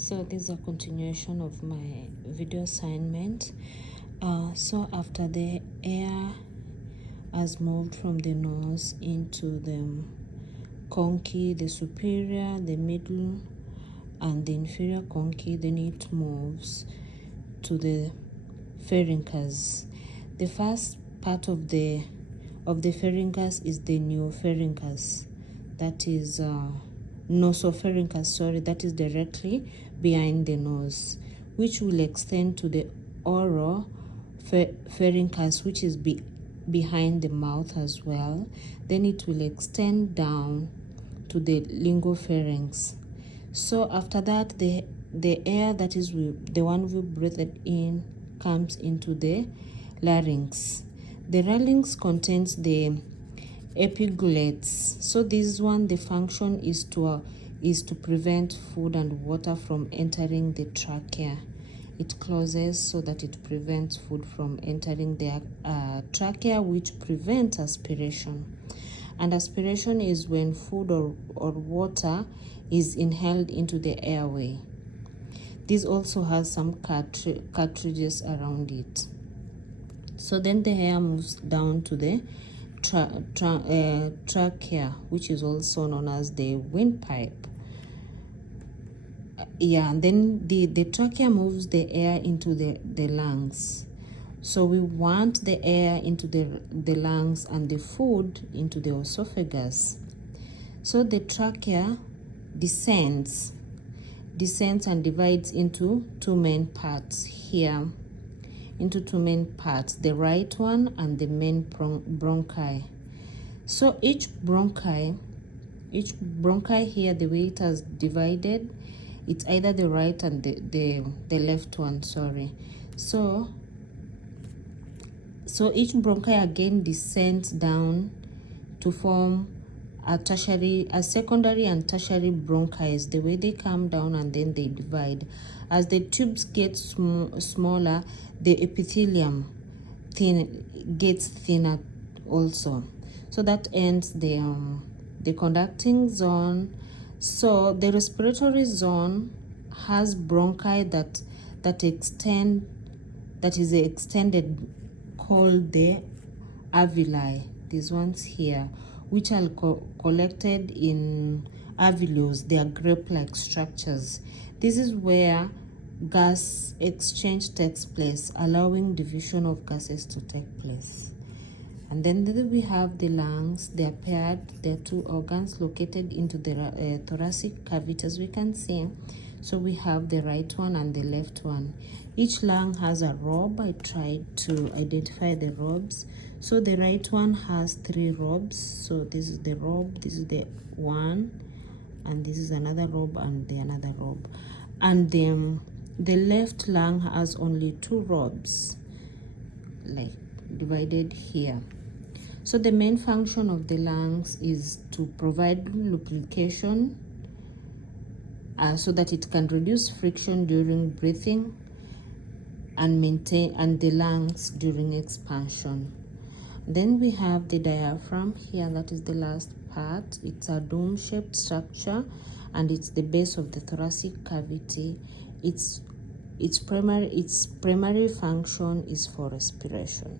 So this is a continuation of my video assignment. So after the air has moved from the nose into the conch, the superior, the middle, and the inferior conch, then it moves to the pharynx. The first part of the pharynx is the neopharynx, that is nasopharynx, sorry, that is directly behind the nose, which will extend to the oropharynx, which is behind the mouth as well. Then it will extend down to the laryngopharynx. So after that, the air that is the one we breathed in comes into the larynx. The larynx contains the epiglottis. So this one, the function is to prevent food and water from entering the trachea. It closes so that it prevents food from entering the trachea, which prevents aspiration. And aspiration is when food or water is inhaled into the airway. This also has some cartridges around it. So then the air moves down to the trachea, which is also known as the windpipe. And then the trachea moves the air into the lungs. So we want the air into the lungs and the food into the esophagus. So the trachea descends and divides into two main parts here. The right one and the main bronchi. So each bronchi here, the way it has divided, it's either the right and the left one, sorry. So each bronchi again descends down to form a secondary and tertiary bronchi, the way they come down and then they divide. As the tubes get smaller, the epithelium gets thinner also. So that ends the conducting zone. So the respiratory zone has bronchi that is extended, called the alveoli, these ones here, which are collected in alveolus. They are grape-like structures. This is where gas exchange takes place, allowing division of gases to take place. And then we have the lungs. They are paired. There are two organs located into the thoracic cavity, as we can see. So we have the right one and the left one. Each lung has a robe. I tried to identify the robes. So the right one has 3 robes. So this is the robe, this is the one, and this is another robe and the another robe. And the left lung has only 2 robes, like divided here. So the main function of the lungs is to provide lubrication, so that it can reduce friction during breathing and maintain the lungs during expansion. Then we have the diaphragm here, that is the last part. It's a dome-shaped structure and it's the base of the thoracic cavity. Its primary function is for respiration.